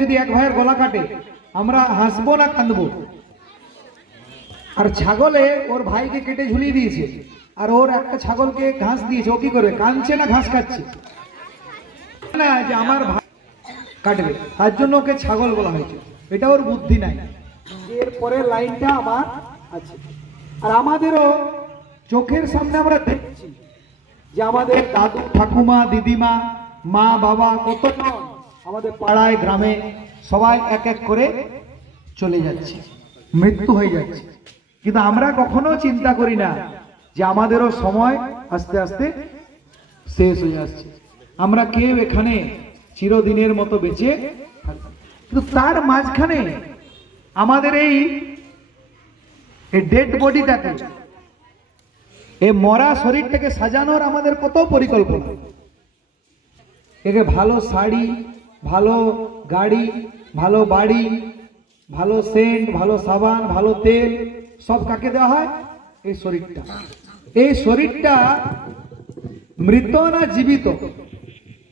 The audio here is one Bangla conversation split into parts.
যদি এক ভাইয়ের গলা কাটে আমরা হাসবো না কাঁদবো? আর ছাগলে ওর ভাইকে কেটে ঝুলিয়ে দিয়েছে, আর ওর একটা ছাগলকে ঘাস দিয়েছে, ও কি করবে? কাঁদছে না ঘাস খাচ্ছে? না, যে আমার ভাই কাটবে, তার জন্য ওকে ছাগল বলা হয়েছে। এটা ওর বুদ্ধি নাই। এর পরের লাইনটা আমার আছে। আর আমাদেরও চোখের সামনে আমরা দেখছি যে আমাদের দাদু ঠাকুমা দিদিমা মা বাবা কতজন আমাদের পাড়ায় গ্রামে সবাই এক এক করে চলে যাচ্ছে, মৃত্যু হয়ে যাচ্ছে। কিন্তু আমরা কখনো চিন্তা করি না যে আমাদেরও সময় আস্তে আস্তে শেষ হয়ে আসছে। আমরা কেউ এখানে চিরদিনের মতো বেঁচে থাকবো, কিন্তু তার মাঝখানে আমাদের এই ডেড বডিটাকে, এই মরা শরীরটাকে সাজানোর আমাদের কত পরিকল্পনা। একে ভালো শাড়ি, ভালো গাড়ি, ভালো বাড়ি, ভালো সেন্ট, ভালো সাবান, ভালো তেল সব কাকে দেওয়া হয়? এই শরীরটা। এই শরীরটা মৃত না জীবিত?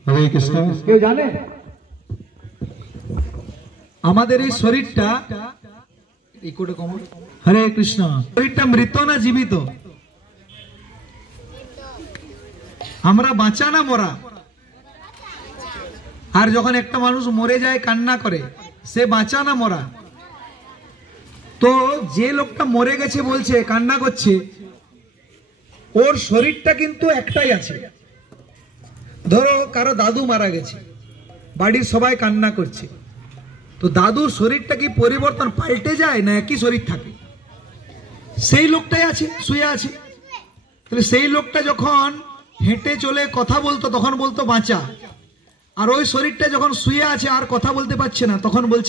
হরে কৃষ্ণ। কেউ জানে? আমাদের এই শরীরটা, হরে কৃষ্ণ, শরীরটা মৃত না জীবিত? আমরা বাঁচা না মরা? আর যখন একটা মানুষ মরে যায় কান্না করে, সে বাঁচা না মরা? তো যে লোকটা মরে গেছে বলছে, কান্না করছে, ওর শরীরটা কিন্তু একটাই আছে। ধরো কারো দাদু মারা গেছে, বাড়ির সবাই কান্না করছে, তো দাদুর শরীরটা কি পরিবর্তন পাল্টে যায় না একই শরীর থাকে? সেই লোকটাই আছে, শুয়ে আছে। তাহলে সেই লোকটা যখন হেঁটে চলে কথা বলতো তখন বলতো বাঁচা, আর ওই শরীরটা যখন শুয়ে আছে আর কথা বলতে পারছে না তখন বলছে